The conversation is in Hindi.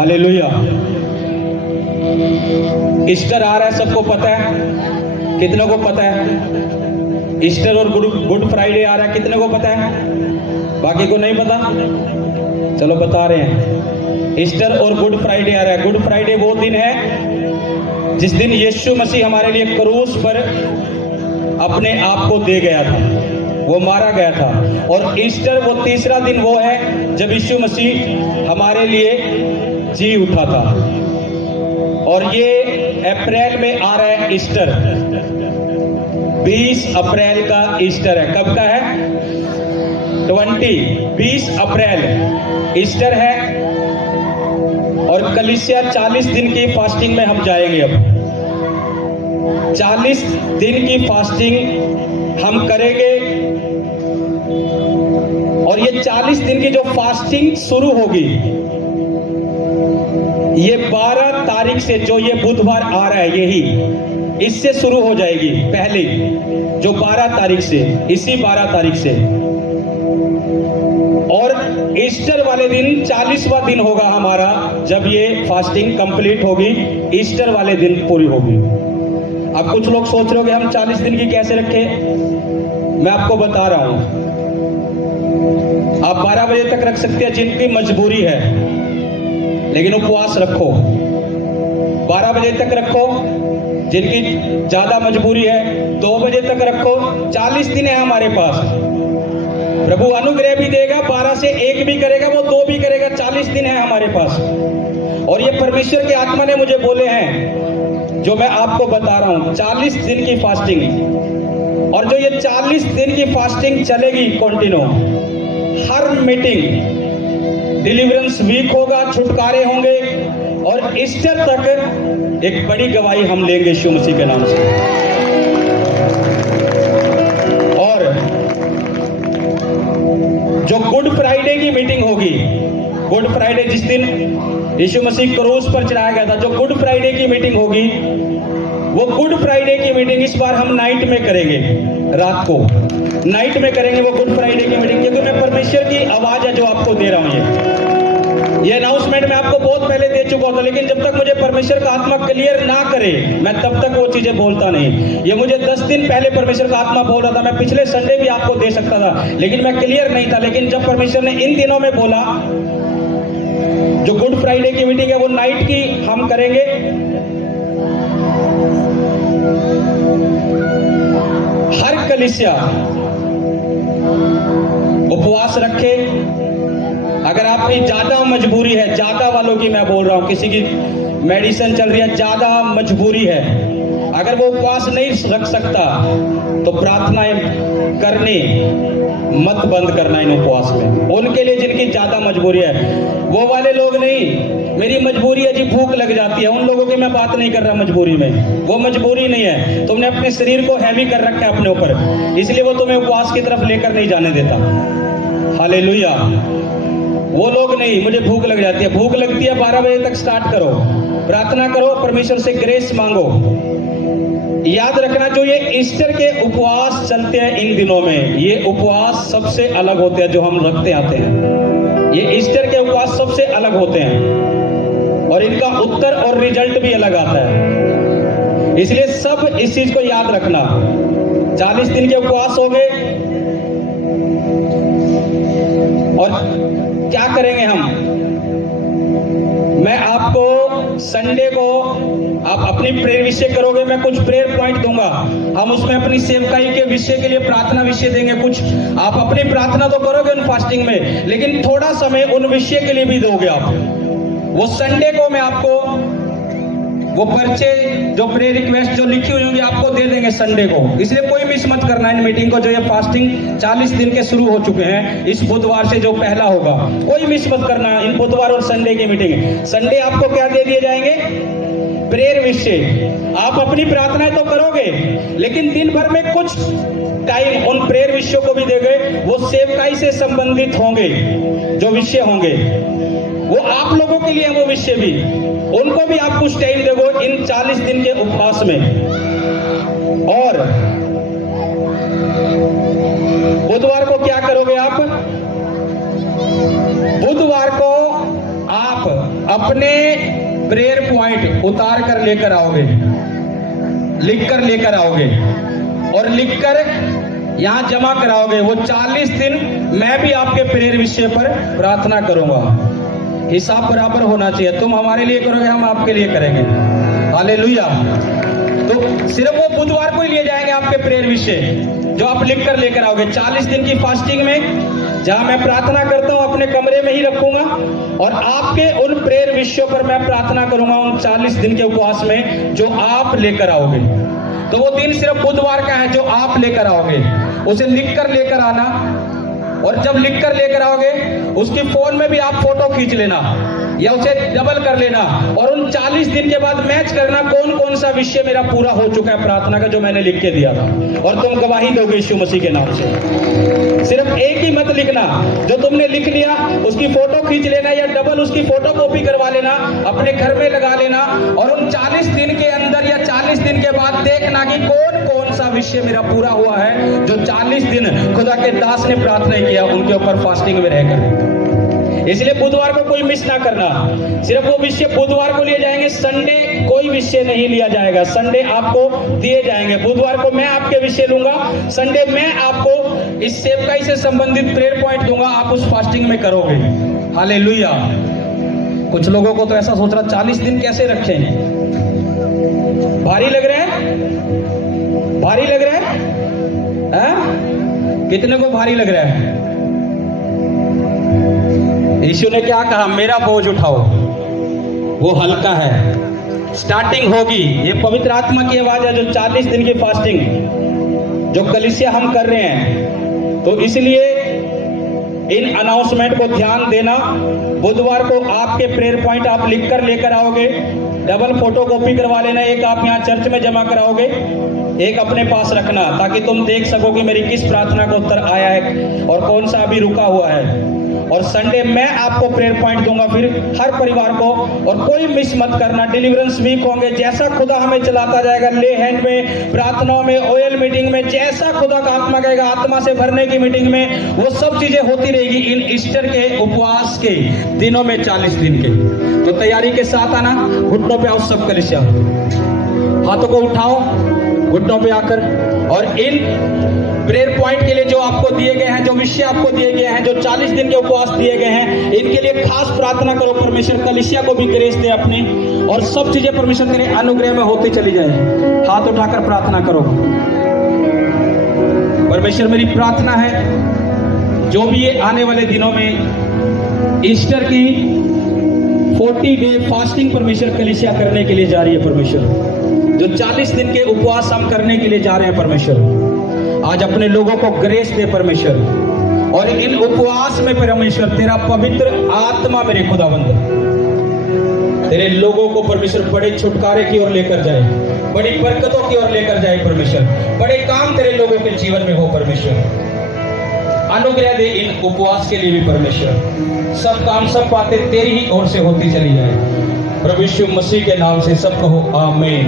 हालेलुया। ईस्टर आ रहा है, सबको पता है? कितनों को पता है? ईस्टर और गुड फ्राइडे आ रहा है, कितने को पता है? बाकी को नहीं पता? चलो बता रहे हैं। ईस्टर और गुड फ्राइडे आ रहा है। गुड फ्राइडे वो दिन है जिस दिन यीशु मसीह हमारे लिए क्रूस पर अपने आप को दे गया था, वो मारा गया था। और ईस्टर वो तीसरा दिन वो है जब यीशु मसीह हमारे लिए जी उठा था। और ये अप्रैल में आ रहा है ईस्टर, 20 अप्रैल का ईस्टर है। कब का है? 20 अप्रैल ईस्टर है। और कलीसिया 40 दिन की फास्टिंग में हम जाएंगे। अब 40 दिन की फास्टिंग हम करेंगे। और ये 40 दिन की जो फास्टिंग शुरू होगी, ये 12 तारीख से, जो ये बुधवार आ रहा है, यही इससे शुरू हो जाएगी। पहले जो 12 तारीख से, इसी 12 तारीख से। और ईस्टर वाले दिन 40वां दिन होगा हमारा, जब ये फास्टिंग कंप्लीट होगी, ईस्टर वाले दिन पूरी होगी। अब कुछ लोग सोच रहे हो कि हम 40 दिन की कैसे रखें। मैं आपको बता रहा हूं, आप 12 बजे तक रख सकते हैं जिनकी मजबूरी है, लेकिन उपवास रखो। 12 बजे तक रखो जिनकी ज्यादा मजबूरी है, 2 बजे तक रखो। 40 दिन है हमारे पास। प्रभु अनुग्रह भी देगा, 12 से 1 भी करेगा, वो 2 भी करेगा। 40 दिन है हमारे पास। और ये परमेश्वर के आत्मा ने मुझे बोले हैं, जो मैं आपको बता रहा हूं, 40 दिन की फास्टिंग। और जो ये 40 दिन की फास्टिंग चलेगी कंटिन्यू, हर मीटिंग डिलीवरेंस वीक होगा, छुटकारे होंगे। और ईस्टर तक एक बड़ी गवाही हम लेंगे यीशु मसीह के नाम से। और जो गुड फ्राइडे की मीटिंग होगी, गुड फ्राइडे जिस दिन यीशु मसीह क्रूस पर चढ़ाया गया था, जो गुड फ्राइडे की मीटिंग होगी, वो गुड फ्राइडे की मीटिंग इस बार हम नाइट में करेंगे, रात को नाइट में करेंगे वो गुड फ्राइडे की मीटिंग। क्योंकि मैं परमेश्वर की आवाज है जो आपको दे रहा हूं। ये अनाउंसमेंट मैं आपको बहुत पहले दे चुका था, लेकिन जब तक मुझे परमेश्वर का आत्मा क्लियर ना करे, मैं तब तक वो चीजें बोलता नहीं। ये मुझे 10 दिन पहले परमेश्वर का आत्मा बोल रहा था। मैं पिछले संडे भी आपको दे सकता था, लेकिन मैं क्लियर नहीं था। लेकिन जब परमेश्वर ने इन दिनों में बोला, जो गुड फ्राइडे की मीटिंग है वो नाइट की हम करेंगे। हर कलीसिया उपवास रखे। अगर आपकी ज्यादा मजबूरी है, ज्यादा वालों की मैं बोल रहा हूं, किसी की मेडिसिन चल रही है, ज्यादा मजबूरी है, अगर वो उपवास नहीं रख सकता तो प्रार्थनाएं करने मत बंद करना इन उपवास में। उनके लिए जिनकी ज्यादा मजबूरी है, वो वाले लोग नहीं, मेरी मजबूरी है जी, भूख लग जाती है, उन लोगों की मैं बात नहीं कर रहा मजबूरी में। वो मजबूरी नहीं है, तुमने अपने शरीर को हैवी कर रखा है अपने ऊपर, इसलिए वो तुम्हें उपवास की तरफ लेकर नहीं जाने देता। हालेलुया। वो लोग नहीं, मुझे भूख लग जाती है, भूख लगती है 12 बजे तक स्टार्ट करो, प्रार्थना करो, परमेश्वर से ग्रेस मांगो। याद रखना, जो ये ईस्टर के उपवास चलते हैं इन दिनों में, ये उपवास सबसे अलग होते हैं जो हम रखते आते हैं। ये ईस्टर के उपवास सबसे अलग होते हैं और इनका उत्तर और रिजल्ट भी अलग आता है। इसलिए सब इस चीज को याद रखना। 40 दिन के उपवास हो गए। और क्या करेंगे हम? मैं आपको संडे को, आप अपनी प्रेयर विषय करोगे, मैं कुछ प्रेयर पॉइंट दूंगा। हम उसमें अपनी सेवकाई के विषय के लिए प्रार्थना विषय देंगे। कुछ आप अपनी प्रार्थना तो करोगे उन फास्टिंग में, लेकिन थोड़ा समय उन विषय के लिए भी दोगे आप। वो संडे को मैं आपको वो पर्चे, जो प्रेयर रिक्वेस्ट जो लिखी हुई होंगी, आपको दे देंगे संडे को। इसलिए कोई मिस मत करना इन मीटिंग को। जो ये फास्टिंग 40 दिन के शुरू हो चुके हैं, इस बुधवार से जो पहला होगा, कोई मिस मत करना इन बुधवार और संडे की मीटिंग। संडे आपको क्या दे दिए जाएंगे? प्रेयर विषय। आप अपनी प्रार्थनाएं तो करोगे, लेकिन दिन भर में कुछ टाइम उन प्रेयर विषयों को भी देंगे। वो सेवकाई से संबंधित होंगे, जो विषय होंगे वो आप लोगों के लिए, वो विषय भी, उनको भी आप कुछ टाइम दोगे इन 40 दिन के उपवास में। और बुधवार को क्या करोगे आप? बुधवार को आप अपने प्रेयर पॉइंट उतार कर लेकर आओगे, लिख कर लेकर आओगे और लिख कर यहां जमा कराओगे। वो 40 दिन मैं भी आपके प्रेयर विषय पर प्रार्थना करूंगा। हिसाब बराबर होना चाहिए, तुम हमारे लिए करोगे, हम आपके लिए करेंगे। हालेलुया। तो सिर्फ वो बुधवार को ही लिए जाएंगे आपके प्रेयर विषय जो आप लिख कर लेकर आओगे। 40 दिन की फास्टिंग में जहां मैं प्रार्थना करता हूं अपने कमरे में ही रखूंगा और आपके उन प्रेयर विषयों पर मैं प्रार्थना करूंगा उन 40 दिन के उपवास में जो आप लेकर आओगे। तो वो दिन सिर्फ बुधवार का है जो आप लेकर आओगे, उसे लिख कर लेकर आना। और जब लिख कर लेकर आओगे उसकी फोन में भी आप फोटो खींच लेना या उसे डबल कर लेना और उन 40 दिन के बाद मैच करना कौन कौन सा विषय मेरा पूरा हो चुका है प्रार्थना का जो मैंने लिख के दिया था, और तुम गवाही दोगे यीशु मसीह के नाम से। सिर्फ एक ही मत लिखना, जो तुमने लिख लिया उसकी फोटो खींच लेना या डबल उसकी फोटो कॉपी करवा लेना, अपने घर में लगा लेना और उन 40 दिन के अंदर या 40 दिन के बाद देखना कि कौन कौन सा विषय मेरा पूरा हुआ है जो 40 दिन खुदा के दास ने प्रार्थना किया उनके ऊपर फास्टिंग में रहकर। इसलिए बुधवार को कोई मिस ना करना, सिर्फ वो विषय बुधवार को लिए जाएंगे, संडे कोई विषय नहीं लिया जाएगा। संडे आपको दिए जाएंगे, बुधवार को मैं आपके विषय लूंगा, संडे मैं आपको इस सेवकाई से संबंधित प्रेयर पॉइंट दूंगा, आप उस फास्टिंग में करोगे। हालेलुया। कुछ लोगों को तो ऐसा सोच रहा 40 दिन कैसे रखें, भारी लग रहा है, भारी लग रहा है? कितने को भारी लग रहा है? यीशु ने क्या कहा, मेरा बोझ उठाओ वो हल्का है। स्टार्टिंग होगी, ये पवित्र आत्मा की आवाज है जो 40 दिन की फास्टिंग जो कलीसिया हम कर रहे हैं। तो इसलिए इन अनाउंसमेंट को ध्यान देना। बुधवार को आपके प्रेयर पॉइंट आप लिख कर लेकर आओगे, डबल फोटो कॉपी करवा लेना, एक आप यहाँ चर्च में जमा कराओगे, एक अपने पास रखना ताकि तुम देख सको कि मेरी किस प्रार्थना का उत्तर आया है और कौन सा अभी रुका हुआ है। और संडे मैं आपको प्रेयर पॉइंट दूंगा फिर हर परिवार को, और कोई मिस मत करना। डिलीवरेंस वीक होंगे, जैसा खुदा हमें चलाता जाएगा, ले हैंड में, प्रार्थनाओं में, ऑयल मीटिंग में, जैसा खुदा का आत्मा कहेगा, आत्मा से भरने की मीटिंग में, वो सब चीजें होती रहेगी इन ईस्टर के उपवास के दिनों में 40 दिन के। तो तैयारी के साथ आना, घुटनों पे आओ सब कलीसिया, हाथों को उठाओ घुटनों पे आकर, और इन प्रेयर पॉइंट के लिए जो आपको दिए गए हैं, जो विषय आपको दिए गए हैं, जो 40 दिन के उपवास दिए गए हैं, इनके लिए खास प्रार्थना करो। परमेश्वर कलीसिया को भी ग्रेस दे अपने, और सब चीजें परमेश्वर करे अनुग्रह में होती चली जाए। हाथ उठाकर प्रार्थना करो। परमेश्वर मेरी प्रार्थना है जो भी ये आने वाले दिनों में ईस्टर की 40 डे फास्टिंग परमेश्वर कलीसिया करने के लिए जा रही है, परमेश्वर जो 40 दिन के उपवास हम करने के लिए जा रहे हैं, परमेश्वर आज अपने लोगों को ग्रेस दे परमेश्वर, और इन उपवास में परमेश्वर तेरा पवित्र आत्मा मेरे खुदावंद तेरे लोगों को परमेश्वर बड़े छुटकारे की ओर लेकर जाए, बड़ी बरकतों की ओर लेकर जाए परमेश्वर, बड़े काम तेरे लोगों के जीवन में हो परमेश्वर। अनुग्रह दे इन उपवास के लिए भी परमेश्वर, सब काम सब बातें तेरी ही ओर से होती चली जाए। प्रभु यीशु मसीह के नाम से सब कहो आमीन।